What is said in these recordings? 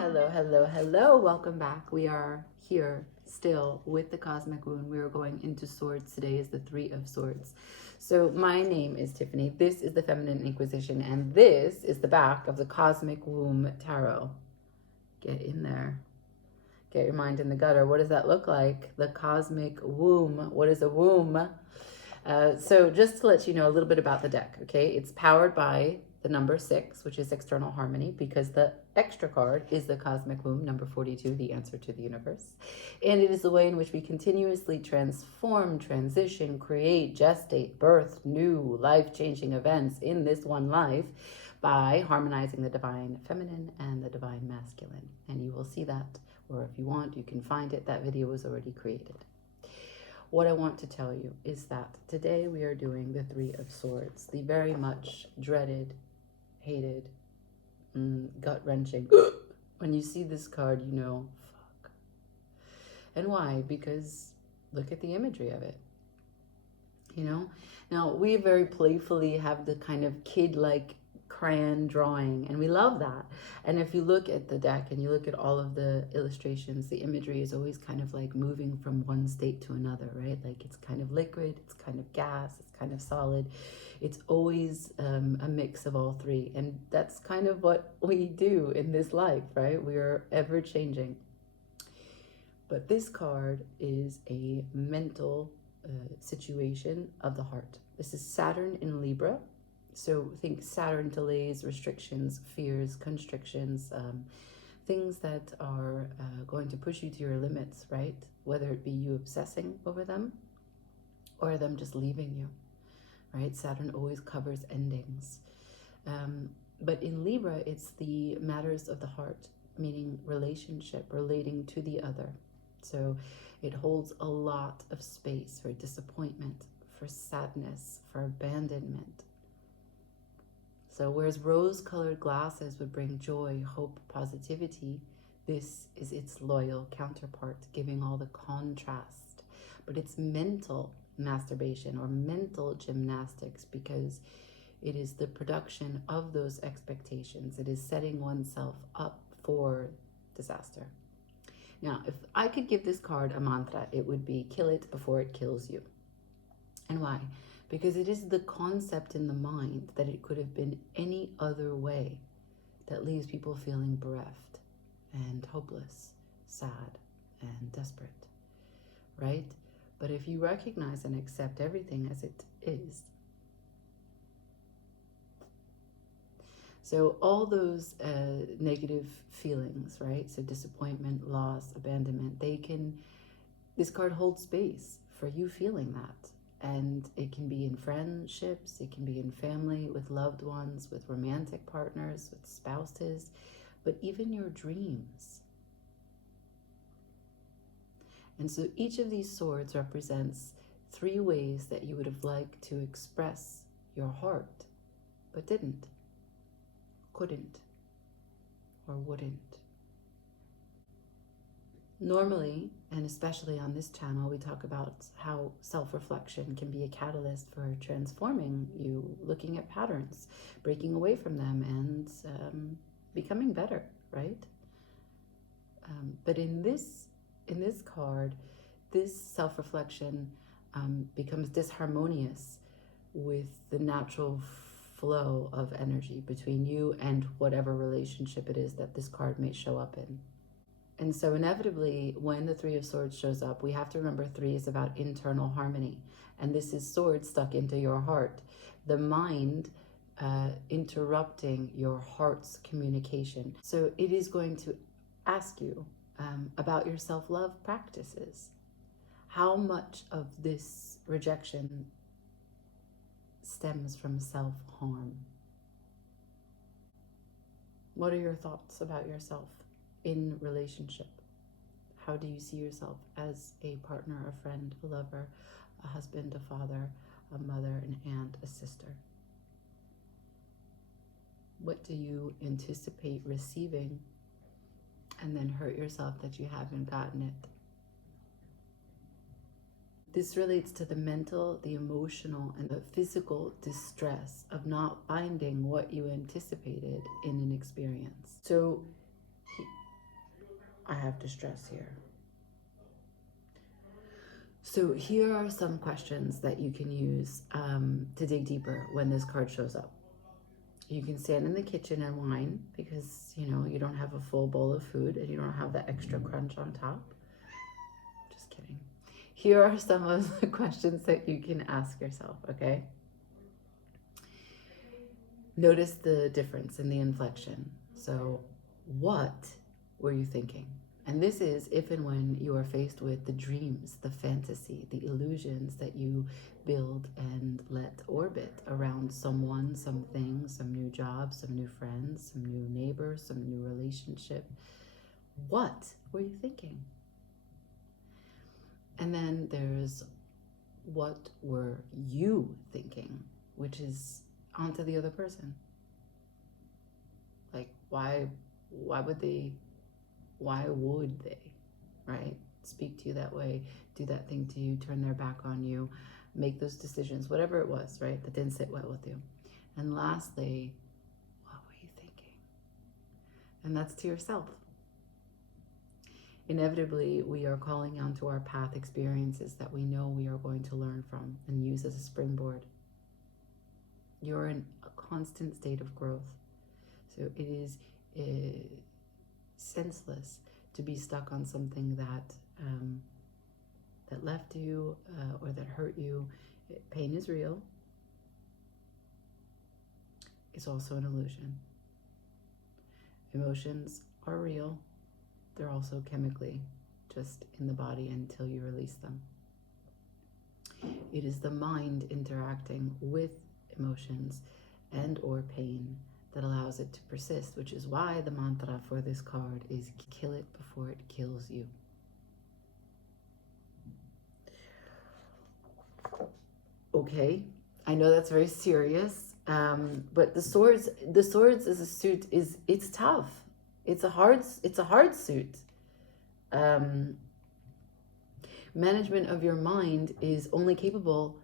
Hello. Welcome back. We are here still with the Cosmic Wound. We are going into swords. Today is the Three of Swords. So my name is Tiffany. This is the Feminine Inquisition, and this is the back of the Cosmic Womb Tarot. Get in there. Get your mind in the gutter. What does that look like? The Cosmic Womb. What is a womb? So just to let you know a little bit about the deck, okay? It's powered by the number 6, which is external harmony, because the extra card is the Cosmic Womb, number 42, the answer to the universe. And it is the way in which we continuously transform, transition, create, gestate, birth new life-changing events in this one life by harmonizing the divine feminine and the divine masculine. And you will see that, or if you want, you can find it. That video was already created. What I want to tell you is that today we are doing the Three of Swords, the very much dreaded, hated, gut-wrenching. When you see this card, you know, fuck. And why? Because look at the imagery of it. You know? Now, we very playfully have the kind of kid-like crayon drawing, and we love that. And if you look at the deck and you look at all of the illustrations, the imagery is always kind of like moving from one state to another, right? Like it's kind of liquid, it's kind of gas, it's kind of solid. It's always a mix of all three, and that's kind of what we do in this life, right? We are ever changing. But this card is a mental situation of the heart. This is Saturn in Libra. So think Saturn delays, restrictions, fears, constrictions, things that are going to push you to your limits, right? Whether it be you obsessing over them or them just leaving you, right? Saturn always covers endings. But in Libra, it's the matters of the heart, meaning relationship, relating to the other. So it holds a lot of space for disappointment, for sadness, for abandonment. So whereas rose-colored glasses would bring joy, hope, positivity, this is its loyal counterpart, giving all the contrast. But it's mental masturbation or mental gymnastics, because it is the production of those expectations. It is setting oneself up for disaster. Now, if I could give this card a mantra, it would be kill it before it kills you. And why? Because it is the concept in the mind that it could have been any other way that leaves people feeling bereft and hopeless, sad and desperate, right? But if you recognize and accept everything as it is, so all those negative feelings, right? So disappointment, loss, abandonment, this card holds space for you feeling that. And it can be in friendships, it can be in family, with loved ones, with romantic partners, with spouses, but even your dreams. And so each of these swords represents 3 ways that you would have liked to express your heart, but didn't, couldn't, or wouldn't. Normally, and especially on this channel, we talk about how self-reflection can be a catalyst for transforming you, looking at patterns, breaking away from them, and becoming better, right? But in this card, this self-reflection becomes disharmonious with the natural flow of energy between you and whatever relationship it is that this card may show up in. And so inevitably, when the Three of Swords shows up, we have to remember 3 is about internal harmony. And this is swords stuck into your heart. The mind interrupting your heart's communication. So it is going to ask you about your self-love practices. How much of this rejection stems from self-harm? What are your thoughts about yourself in relationship? How do you see yourself as a partner, a friend, a lover, a husband, a father, a mother, an aunt, a sister? What do you anticipate receiving and then hurt yourself that you haven't gotten it? This relates to the mental, the emotional, and the physical distress of not finding what you anticipated in an experience. So I have distress here. So here are some questions that you can use to dig deeper when this card shows up. You can stand in the kitchen and whine because, you know, you don't have a full bowl of food and you don't have that extra crunch on top. Just kidding. Here are some of the questions that you can ask yourself, okay? Notice the difference in the inflection. So, what were you thinking? And this is if and when you are faced with the dreams, the fantasy, the illusions that you build and let orbit around someone, something, some new job, some new friends, some new neighbors, some new relationship. What were you thinking? And then there's what were you thinking, which is onto the other person. Like, why would they, right? Speak to you that way, do that thing to you, turn their back on you, make those decisions, whatever it was, right? That didn't sit well with you. And lastly, what were you thinking? And that's to yourself. Inevitably, we are calling onto our path experiences that we know we are going to learn from and use as a springboard. You're in a constant state of growth. So it is senseless to be stuck on something that that left you or that hurt you. Pain is real. It's also an illusion. Emotions are real. They're also chemically just in the body until you release them. It is the mind interacting with emotions and or pain that allows it to persist, which is why the mantra for this card is kill it before it kills you. Okay, I know that's very serious, but the swords as a suit it's tough. It's a hard suit. Management of your mind is only capable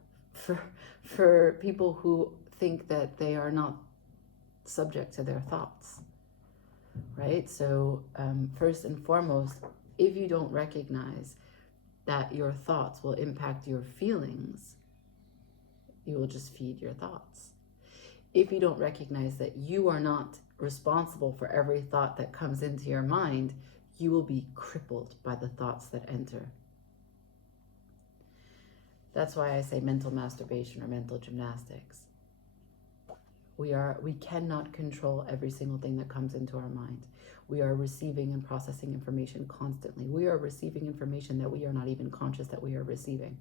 for people who think that they are not subject to their thoughts, right? So first and foremost, if you don't recognize that your thoughts will impact your feelings, you will just feed your thoughts. If you don't recognize that you are not responsible for every thought that comes into your mind, you will be crippled by the thoughts that enter. That's why I say mental masturbation or mental gymnastics. We cannot control every single thing that comes into our mind. We are receiving and processing information constantly. We are receiving information that we are not even conscious that we are receiving.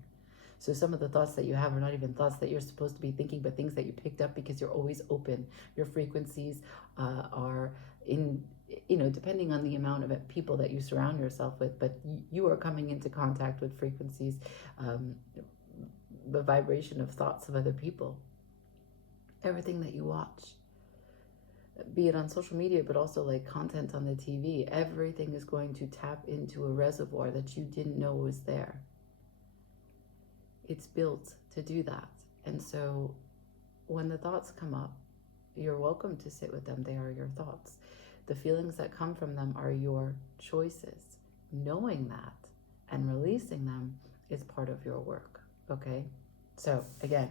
So some of the thoughts that you have are not even thoughts that you're supposed to be thinking, but things that you picked up because you're always open. Your frequencies are in, depending on the amount of people that you surround yourself with, but you are coming into contact with frequencies, the vibration of thoughts of other people. Everything that you watch, be it on social media, but also like content on the TV, everything is going to tap into a reservoir that you didn't know was there. It's built to do that. And so when the thoughts come up, you're welcome to sit with them. They are your thoughts. The feelings that come from them are your choices. Knowing that and releasing them is part of your work, okay? So again,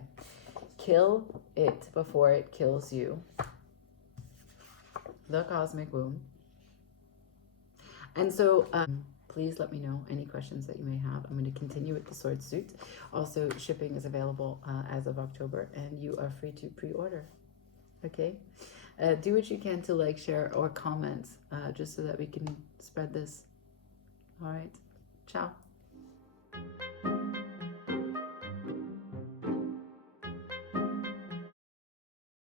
kill it before it kills you. The cosmic womb. And so please let me know any questions that you may have. I'm going to continue with the sword suit. Also, shipping is available as of October, and you are free to pre-order. Okay? Do what you can to like, share, or comment, just so that we can spread this. All right? Ciao.